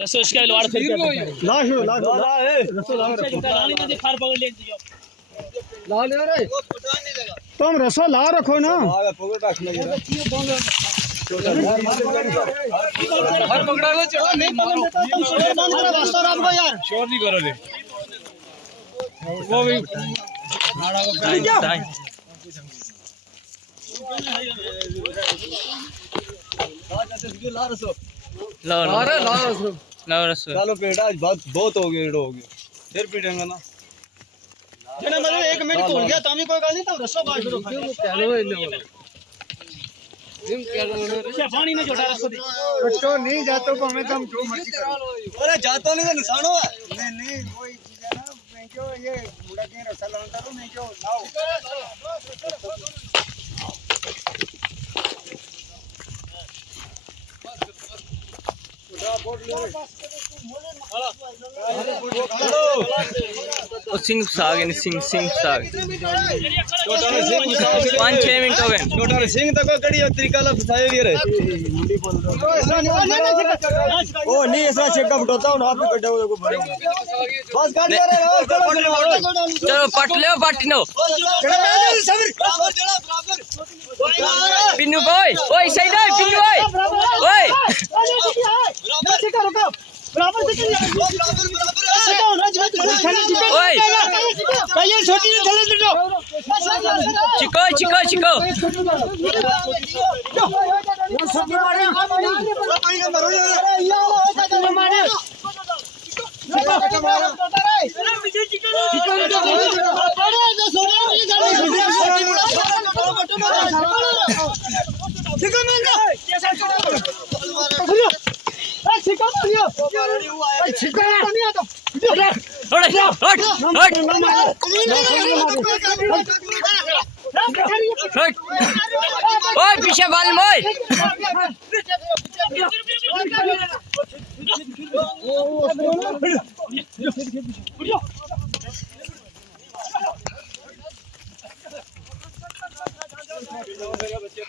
रसो इसका लवाड़ फिर लाश रसो लानी में खार पकड़ ले ला ले रे तुम रसो ला रखो ना हर पकड़ा लो चलो नहीं पकड़ देता तुम शोर बंद करो रास्ता राम को यार शोर नहीं करो रे वो भी चलो पेड़ आज बहुत हो गए फिर पीटेंगे ना जने मतलब 1 मिनट खोल गया तो कोई गाल नहीं तो रसो बाज दो पानी में छोटा रसो दे तो नहीं जातो को मैं तुम जो मर्जी करो अरे जातो नहीं तो निशानो है नहीं वही चीज है ना मैं जो ये मुड़ा के रसा लाता हूं मैं जो लाओ सिंह साग सिंह साग 5-6 मिनट हो गए छोटा सिंह तक कड़ी तरीका ला फसाए रे ओ नहीं ऐसा चेक अप होता हूं आप कड्डा को भरे बस गाड़ी रे चलो पट लो पिन्नू भाई ओए सही नहीं पिन्नू भाई ओए बराबर से ओए ये छोटी ने थले लो चिको सब मारे मारो मारे ओए पीछे बाल मोय बच्चे